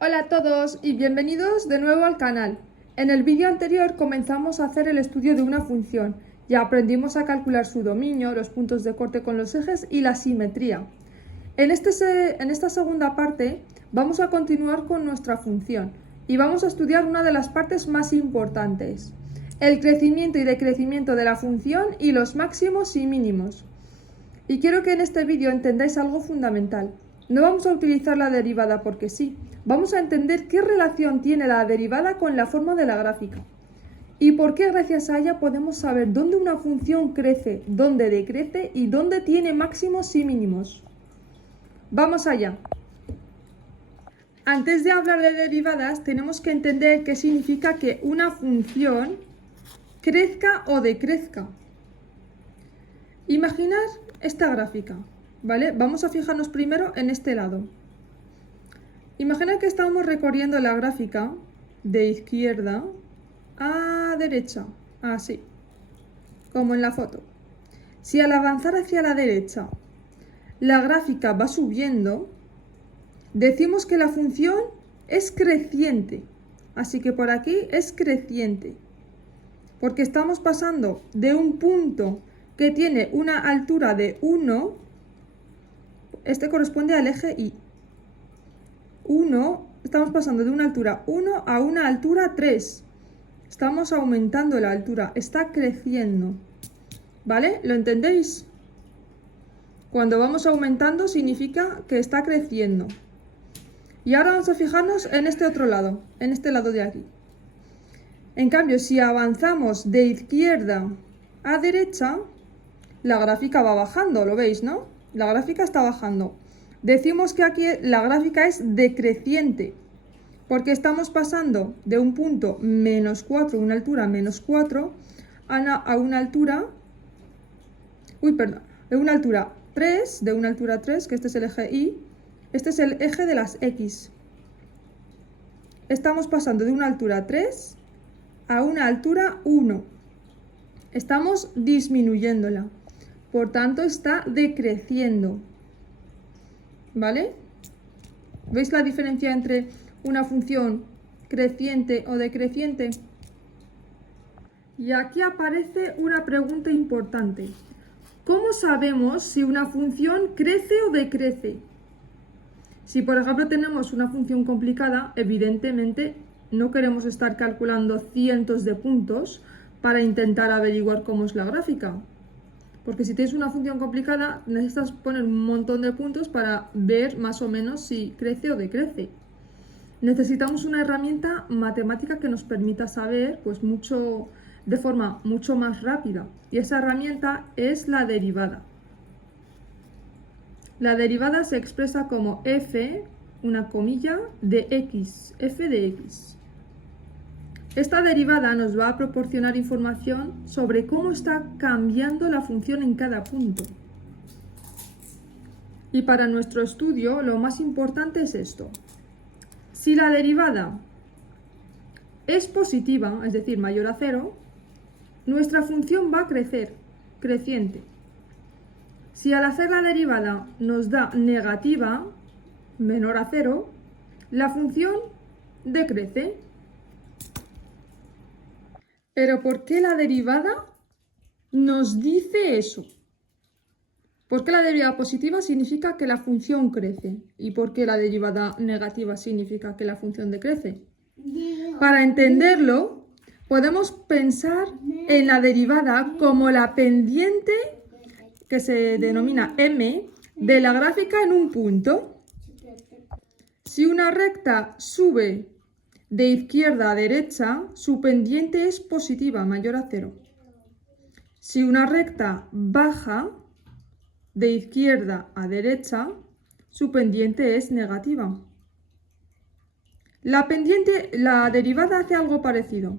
Hola a todos y bienvenidos de nuevo al canal. En el vídeo anterior comenzamos a hacer el estudio de una función. Ya aprendimos a calcular su dominio, los puntos de corte con los ejes y la simetría. En esta segunda parte vamos a continuar con nuestra función y vamos a estudiar una de las partes más importantes: el crecimiento y decrecimiento de la función y los máximos y mínimos. Y quiero que en este vídeo entendáis algo fundamental. No vamos a utilizar la derivada porque sí. Vamos a entender qué relación tiene la derivada con la forma de la gráfica. Y por qué gracias a ella podemos saber dónde una función crece, dónde decrece y dónde tiene máximos y mínimos. Vamos allá. Antes de hablar de derivadas, tenemos que entender qué significa que una función crezca o decrezca. Imaginad esta gráfica, ¿vale? Vamos a fijarnos primero en este lado. Imagina que estamos recorriendo la gráfica de izquierda a derecha, así, como en la foto. Si al avanzar hacia la derecha la gráfica va subiendo, decimos que la función es creciente. Así que por aquí es creciente, porque estamos pasando de un punto que tiene una altura de 1, este corresponde al eje Y. Estamos pasando de una altura 1 a una altura 3. Estamos aumentando la altura, está creciendo. ¿Vale? ¿Lo entendéis? Cuando vamos aumentando significa que está creciendo. Y ahora vamos a fijarnos en este otro lado, en este lado de aquí. En cambio, si avanzamos de izquierda a derecha, la gráfica va bajando, ¿lo veis, no? La gráfica está bajando. Decimos que aquí la gráfica es decreciente, porque estamos pasando de un punto menos 4, una altura menos 4, a una altura, de una altura 3, que este es el eje Y, este es el eje de las X. Estamos pasando de una altura 3 a una altura 1. Estamos disminuyéndola, por tanto está decreciendo. ¿Vale? ¿Veis la diferencia entre una función creciente o decreciente? Y aquí aparece una pregunta importante. ¿Cómo sabemos si una función crece o decrece? Si por ejemplo tenemos una función complicada, evidentemente no queremos estar calculando cientos de puntos para intentar averiguar cómo es la gráfica. Porque si tienes una función complicada, necesitas poner un montón de puntos para ver más o menos si crece o decrece. Necesitamos una herramienta matemática que nos permita saber de forma mucho más rápida. Y esa herramienta es la derivada. La derivada se expresa como f, una comilla, de x, f de x. Esta derivada nos va a proporcionar información sobre cómo está cambiando la función en cada punto. Y para nuestro estudio lo más importante es esto. Si la derivada es positiva, es decir, mayor a 0, nuestra función va a crecer, creciente. Si al hacer la derivada nos da negativa, menor a 0, la función decrece. Pero ¿por qué la derivada nos dice eso? ¿Por qué la derivada positiva significa que la función crece? ¿Y por qué la derivada negativa significa que la función decrece? Para entenderlo, podemos pensar en la derivada como la pendiente, que se denomina m, de la gráfica en un punto. Si una recta sube de izquierda a derecha, su pendiente es positiva, mayor a 0. Si una recta baja de izquierda a derecha, su pendiente es negativa. La derivada hace algo parecido,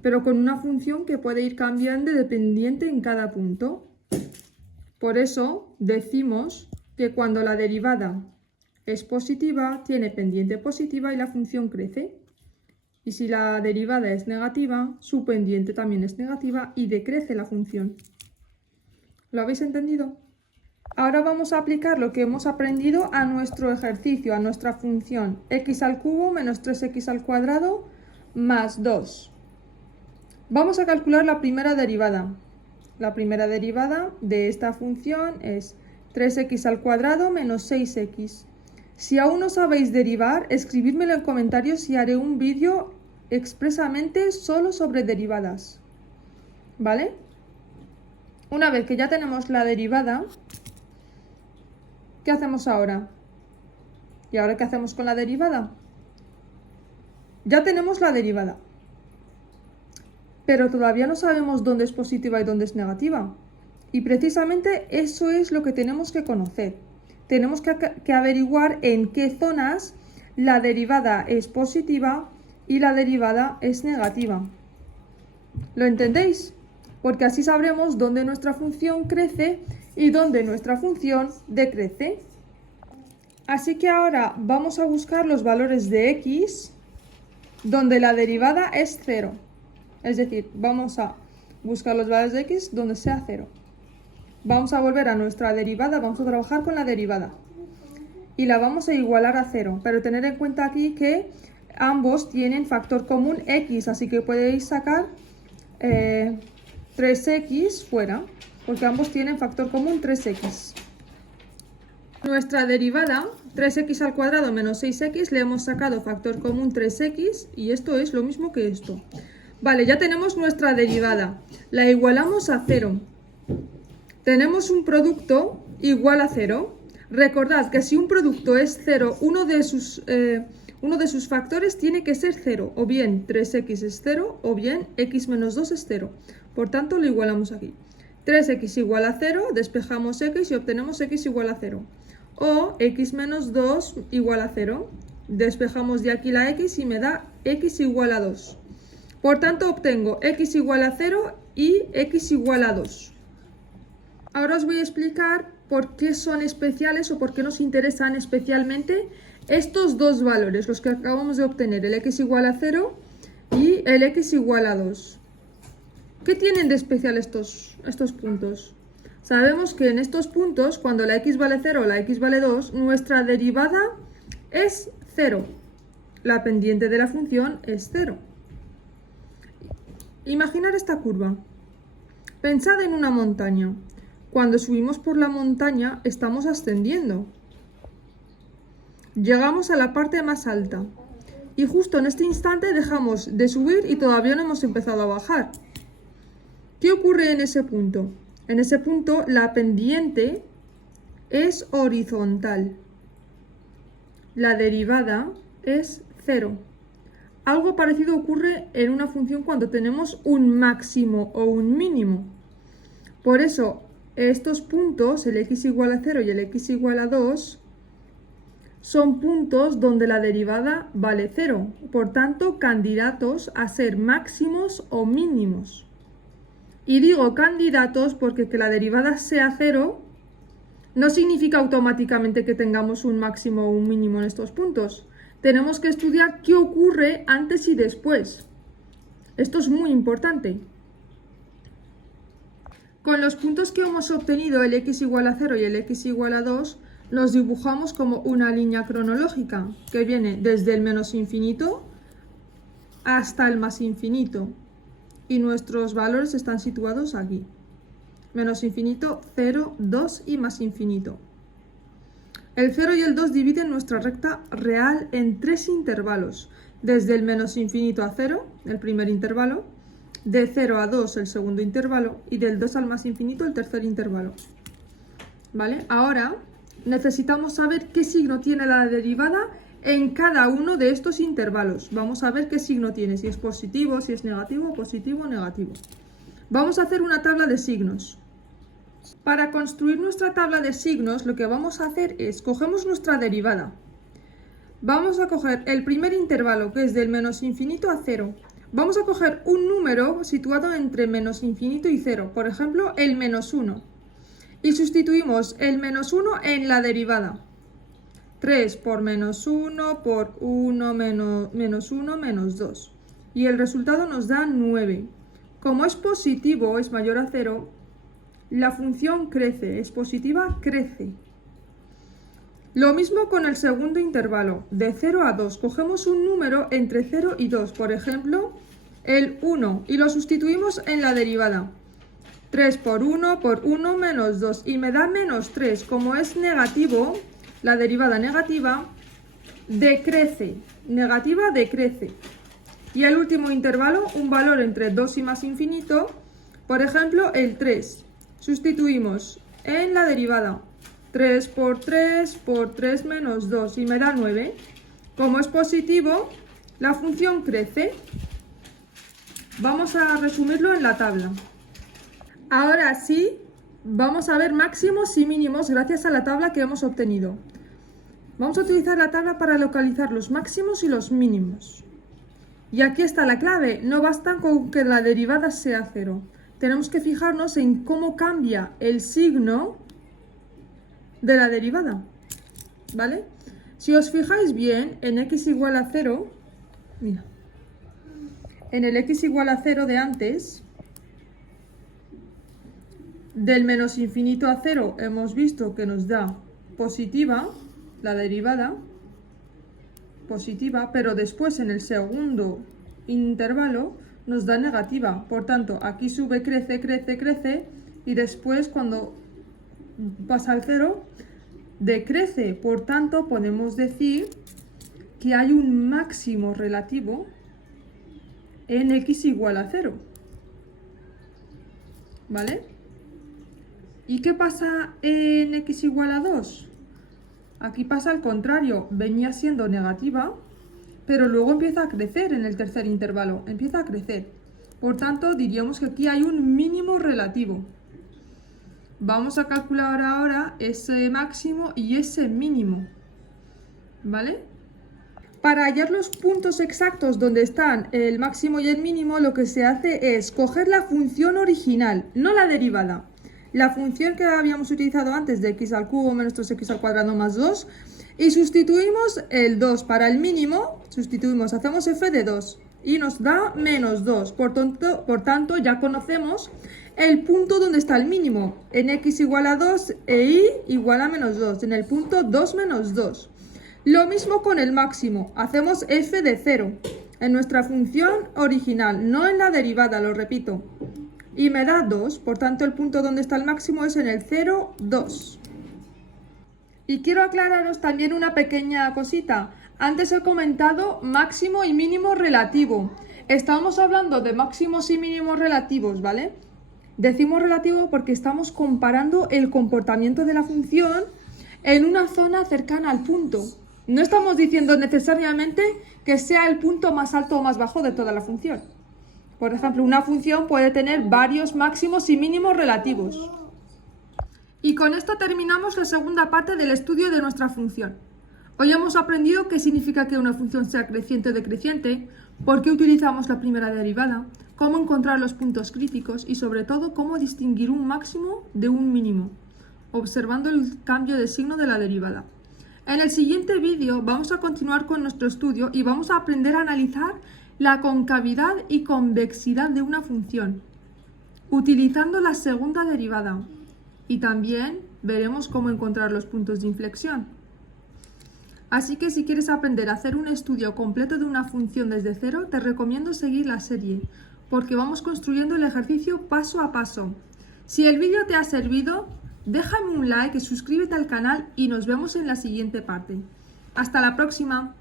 pero con una función que puede ir cambiando de pendiente en cada punto. Por eso decimos que cuando la derivada es positiva, tiene pendiente positiva y la función crece. Y si la derivada es negativa, su pendiente también es negativa y decrece la función. ¿Lo habéis entendido? Ahora vamos a aplicar lo que hemos aprendido a nuestro ejercicio, a nuestra función x al cubo menos 3x al cuadrado más 2. Vamos a calcular la primera derivada. La primera derivada de esta función es 3x al cuadrado menos 6x. Si aún no sabéis derivar, escribidmelo en comentarios y haré un vídeo expresamente solo sobre derivadas. ¿Vale? Una vez que ya tenemos la derivada, ¿qué hacemos ahora? ¿Y ahora qué hacemos con la derivada? Ya tenemos la derivada, pero todavía no sabemos dónde es positiva y dónde es negativa. Y precisamente eso es lo que tenemos que conocer. Tenemos que averiguar en qué zonas la derivada es positiva y la derivada es negativa. ¿Lo entendéis? Porque así sabremos dónde nuestra función crece y dónde nuestra función decrece. Así que ahora vamos a buscar los valores de x donde la derivada es 0. Es decir, vamos a buscar los valores de x donde sea 0. Vamos a volver a nuestra derivada, vamos a trabajar con la derivada. Y la vamos a igualar a 0. Pero tener en cuenta aquí que ambos tienen factor común x, así que podéis sacar 3x fuera, porque ambos tienen factor común 3x. Nuestra derivada, 3x al cuadrado menos 6x, le hemos sacado factor común 3x y esto es lo mismo que esto. Vale, ya tenemos nuestra derivada. La igualamos a 0. Tenemos un producto igual a 0. Recordad que si un producto es 0, uno de sus factores tiene que ser 0. O bien 3x es 0 o bien x menos 2 es 0. Por tanto, lo igualamos aquí. 3x igual a 0, despejamos x y obtenemos x igual a 0. O x menos 2 igual a 0. Despejamos de aquí la x y me da x igual a 2. Por tanto, obtengo x igual a 0 y x igual a 2. Ahora os voy a explicar por qué son especiales o por qué nos interesan especialmente estos dos valores, los que acabamos de obtener, el x igual a 0 y el x igual a 2. ¿Qué tienen de especial estos puntos? Sabemos que en estos puntos, cuando la x vale 0 o la x vale 2, nuestra derivada es 0. La pendiente de la función es 0. Imaginar esta curva. Pensad en una montaña. Cuando subimos por la montaña, estamos ascendiendo. Llegamos a la parte más alta. Y justo en este instante dejamos de subir y todavía no hemos empezado a bajar. ¿Qué ocurre en ese punto? En ese punto la pendiente es horizontal. La derivada es 0. Algo parecido ocurre en una función cuando tenemos un máximo o un mínimo. Por eso, estos puntos, el x igual a 0 y el x igual a 2, son puntos donde la derivada vale 0. Por tanto, candidatos a ser máximos o mínimos. Y digo candidatos porque que la derivada sea 0 no significa automáticamente que tengamos un máximo o un mínimo en estos puntos. Tenemos que estudiar qué ocurre antes y después. Esto es muy importante. Con los puntos que hemos obtenido, el x igual a 0 y el x igual a 2, los dibujamos como una línea cronológica que viene desde el menos infinito hasta el más infinito. Y nuestros valores están situados aquí. Menos infinito, 0, 2 y más infinito. El 0 y el 2 dividen nuestra recta real en 3 intervalos. Desde el menos infinito a 0, el primer intervalo, de 0 a 2 el segundo intervalo y del 2 al más infinito el tercer intervalo. ¿Vale? Ahora necesitamos saber qué signo tiene la derivada en cada uno de estos intervalos. Vamos a ver qué signo tiene, si es positivo, si es negativo, positivo o negativo. Vamos a hacer una tabla de signos. Para construir nuestra tabla de signos, lo que vamos a hacer es, cogemos nuestra derivada. Vamos a coger el primer intervalo, que es del menos infinito a 0. Vamos a coger un número situado entre menos infinito y 0, por ejemplo, el menos 1. Y sustituimos el menos 1 en la derivada. 3 por menos 1 por 1 menos 1 menos 2. Y el resultado nos da 9. Como es positivo, es mayor a 0, la función crece, es positiva, crece. Lo mismo con el segundo intervalo, de 0 a 2. Cogemos un número entre 0 y 2, por ejemplo, el 1, y lo sustituimos en la derivada. 3 por 1 menos 2, y me da menos 3. Como es negativo, la derivada negativa decrece, negativa decrece. Y el último intervalo, un valor entre 2 y más infinito, por ejemplo, el 3. Sustituimos en la derivada. 3 por 3 menos 2 y me da 9. Como es positivo, la función crece. Vamos a resumirlo en la tabla. Ahora sí, vamos a ver máximos y mínimos gracias a la tabla que hemos obtenido. Vamos a utilizar la tabla para localizar los máximos y los mínimos. Y aquí está la clave, no basta con que la derivada sea 0. Tenemos que fijarnos en cómo cambia el signo de la derivada, ¿vale? Si os fijáis bien, en x igual a 0, mira, en el x igual a 0 de antes, del menos infinito a 0 hemos visto que nos da positiva, la derivada, positiva, pero después en el segundo intervalo nos da negativa. Por tanto, aquí sube, crece, crece, crece, y después cuando pasa al 0, decrece. Por tanto, podemos decir que hay un máximo relativo en x igual a 0. ¿Vale? ¿Y qué pasa en x igual a 2? Aquí pasa al contrario, venía siendo negativa, pero luego empieza a crecer en el tercer intervalo, empieza a crecer. Por tanto, diríamos que aquí hay un mínimo relativo. Vamos a calcular ahora ese máximo y ese mínimo, ¿vale? Para hallar los puntos exactos donde están el máximo y el mínimo, lo que se hace es coger la función original, no la derivada. La función que habíamos utilizado antes de x al cubo menos 3x al cuadrado más 2, y sustituimos el 2 para el mínimo, hacemos f de 2 y nos da menos 2. Por tanto, ya conocemos el punto donde está el mínimo, en x igual a 2 e y igual a menos 2, en el punto 2 menos 2. Lo mismo con el máximo, hacemos f de 0 en nuestra función original, no en la derivada, lo repito. Y me da 2, por tanto el punto donde está el máximo es en el 0, 2. Y quiero aclararos también una pequeña cosita. Antes he comentado máximo y mínimo relativo. Estamos hablando de máximos y mínimos relativos, ¿vale? Decimos relativo porque estamos comparando el comportamiento de la función en una zona cercana al punto. No estamos diciendo necesariamente que sea el punto más alto o más bajo de toda la función. Por ejemplo, una función puede tener varios máximos y mínimos relativos. Y con esto terminamos la segunda parte del estudio de nuestra función. Hoy hemos aprendido qué significa que una función sea creciente o decreciente, por qué utilizamos la primera derivada, cómo encontrar los puntos críticos y sobre todo cómo distinguir un máximo de un mínimo, observando el cambio de signo de la derivada. En el siguiente vídeo vamos a continuar con nuestro estudio y vamos a aprender a analizar la concavidad y convexidad de una función, utilizando la segunda derivada. Y también veremos cómo encontrar los puntos de inflexión. Así que si quieres aprender a hacer un estudio completo de una función desde cero, te recomiendo seguir la serie, porque vamos construyendo el ejercicio paso a paso. Si el vídeo te ha servido, déjame un like, suscríbete al canal y nos vemos en la siguiente parte. ¡Hasta la próxima!